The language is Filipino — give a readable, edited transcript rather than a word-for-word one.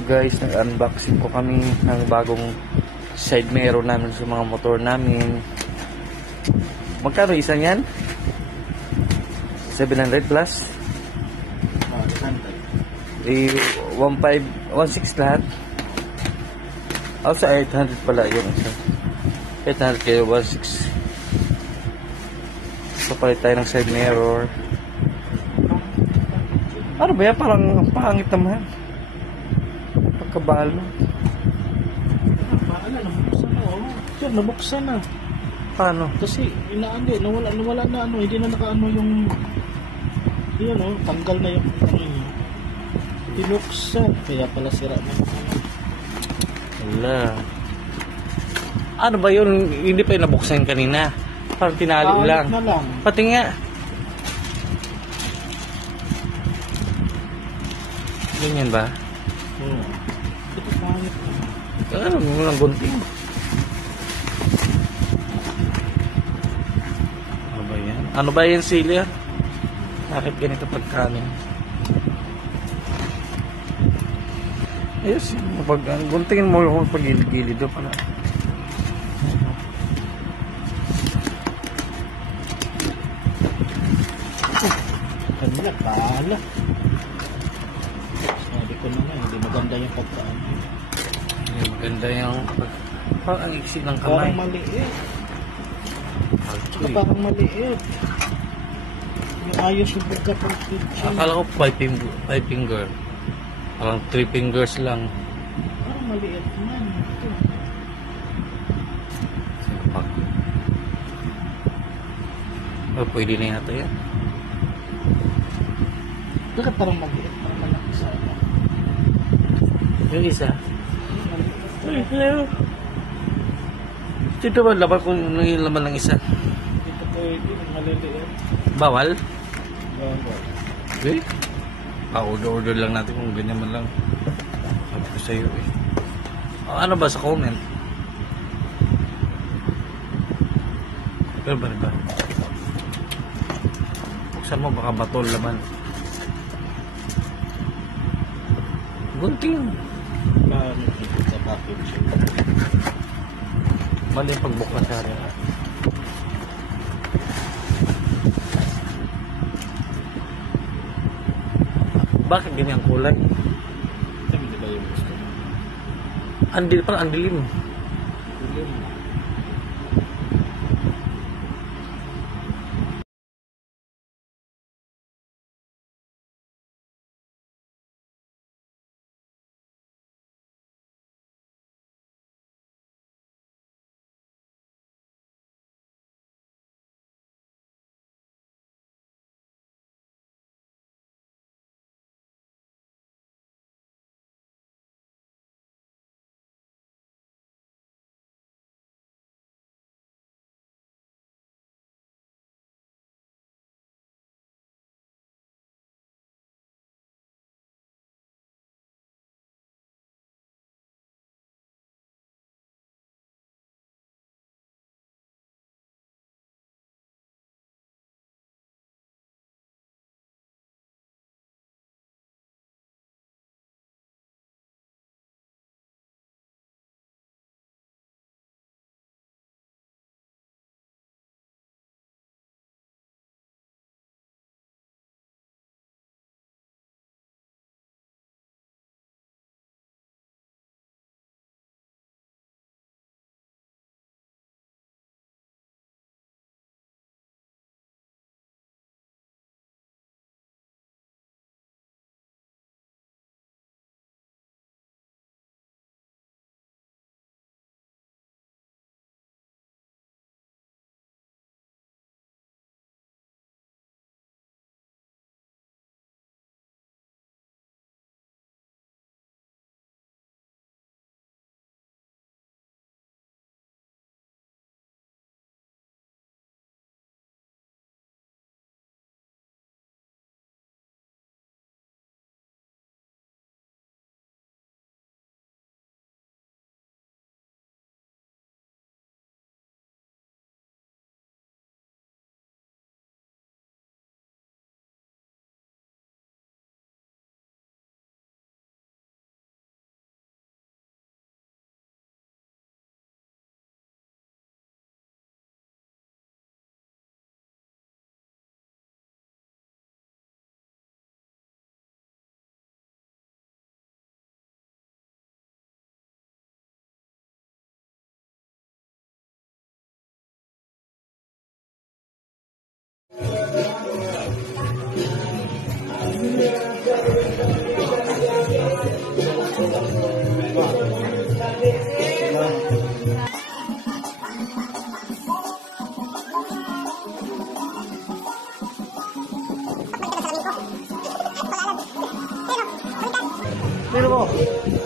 Ito guys, nag-unboxing ko kami ng bagong side mirror namin sa mga motor namin. Magkano isa yan? 700 plus? 1.5, 1.6 lahat? O sa 800 pala yung isa. 800 kayo, 1.6. So palit tayo ng side mirror. Ano ba yan? Parang ang pangit naman. Pagkabalo. Nabuksan na. Sir, nabuksan na. Paano? Kasi nawala na ano, hindi na nakaano yung yun tanggal na yung ano niya. Binuksan, kaya pala sira na. Wala. Ano ba yun? Hindi pa yung nabuksan kanina. Parang tinali lang. Na lang. Pati nga. Ganyan ba? Oo. Ito pangit na. Ano mo ng gunting? Ano ba yan? Ano ba yan, Celia? Bakit ganito pagkanin? Ayos, pag guntingin mo yung pag-gilid-gilid doon pala. Kanila, pala. Sabi ko na nga, hindi maganda yung pagkaan. Hindi maganda yung parang ang iksi ng kamay. Parang maliit. Parang maliit. Yung ayos yung pagka-pagkitsin. Akala ko 5 finger. Parang 3 fingers lang. Parang maliit man. Oh, pwede na yata yan. Bakit parang maliit? Parang malaki sa ano? Yung isa. Ay, hello. Dito ba laban kung ano yung laman ng isa? Dito pwede, maliliit. Bawal? Bawal. Okay. Pa-order lang natin kung ganyan man lang. Sabi ko sa'yo eh. Ano ba sa comment? Pero ba ba? Buksan mo baka batol laman. Gunting. Paano dito sa package? Mali yung pagbukas sa rin. Bakit ganyan kulay? Sabi nila yung gusto mo. Parang andilim. Dilim. to.